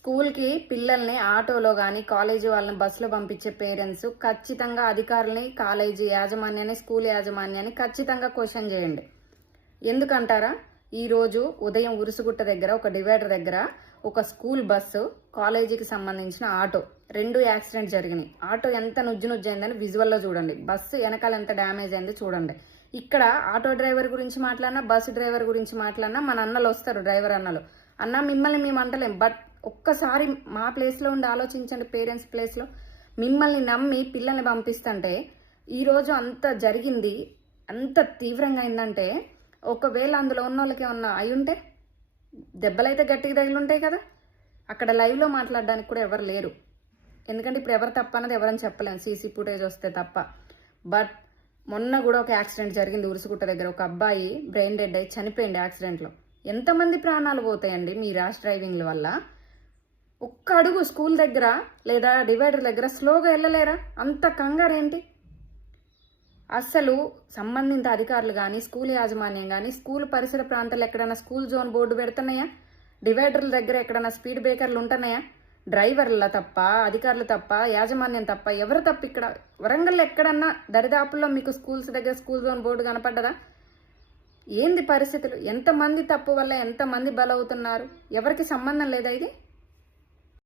స్కూల్కి పిల్లల్ని ఆటోలో కానీ కాలేజీ వాళ్ళని బస్సులో పంపించే పేరెంట్స్ ఖచ్చితంగా అధికారులని, కాలేజీ యాజమాన్యాన్ని, స్కూల్ యాజమాన్యాన్ని ఖచ్చితంగా క్వశ్చన్ చేయండి. ఎందుకంటారా, ఈరోజు ఉదయం ఉరుసుగుట్ట దగ్గర ఒక డివైడర్ దగ్గర ఒక స్కూల్ బస్సు, కాలేజీకి సంబంధించిన ఆటో, రెండు యాక్సిడెంట్ జరిగినాయి. ఆటో ఎంత నుజ్జైందని విజువల్లో చూడండి, బస్సు వెనకాల ఎంత డ్యామేజ్ అయింది చూడండి. ఇక్కడ ఆటో డ్రైవర్ గురించి మాట్లాడినా, బస్సు డ్రైవర్ గురించి మాట్లాడినా మన అన్నలు వస్తారు, డ్రైవర్ అన్నలు. అన్న మిమ్మల్ని మేము అంటలేం, బట్ ఒక్కసారి మా ప్లేస్లో ఉండి ఆలోచించండి. పేరెంట్స్ ప్లేస్లో మిమ్మల్ని నమ్మి పిల్లల్ని పంపిస్తుంటే ఈరోజు అంత జరిగింది, అంత తీవ్రంగా అయిందంటే ఒకవేళ అందులో ఉన్న వాళ్ళకి ఏమన్నా అయి ఉంటే దెబ్బలైతే గట్టిగా తగిలింటాయి కదా. అక్కడ లైవ్లో మాట్లాడడానికి కూడా ఎవరు లేరు, ఎందుకంటే ఇప్పుడు ఎవరు తప్ప అన్నది ఎవరని చెప్పలేము, సీసీ ఫుటేజ్ వస్తే తప్ప. బట్ మొన్న కూడా ఒక యాక్సిడెంట్ జరిగింది ఉరుసుగుట్ట దగ్గర. ఒక అబ్బాయి బ్రెయిన్ డెడ్ అయ్యి చనిపోయింది యాక్సిడెంట్లో. ఎంతమంది ప్రాణాలు పోతాయండి మీ ర్యాష్ డ్రైవింగ్ల వల్ల? ఒక్క అడుగు స్కూల్ దగ్గర లేదా డివైడర్ దగ్గర స్లోగా వెళ్ళలేరా? అంత కంగారేంటి? అస్సలు సంబంధిత అధికారులు కానీ, స్కూల్ యాజమాన్యం కానీ, స్కూల్ పరిసర ప్రాంతాలు ఎక్కడైనా స్కూల్ జోన్ బోర్డు పెడుతున్నాయా? డివైడర్ల దగ్గర ఎక్కడైనా స్పీడ్ బ్రేకర్లు ఉంటున్నాయా? డ్రైవర్ల తప్ప, అధికారులు తప్ప, యాజమాన్యం తప్ప, ఎవరు తప్ప? ఇక్కడ వరంగల్లో ఎక్కడన్నా దరిదాపుల్లో మీకు స్కూల్స్ దగ్గర స్కూల్ జోన్ బోర్డు కనపడ్డదా? ఏంది పరిస్థితులు? ఎంతమంది తప్పు వల్ల ఎంతమంది బలవుతున్నారు? ఎవరికి సంబంధం లేదా ఇది?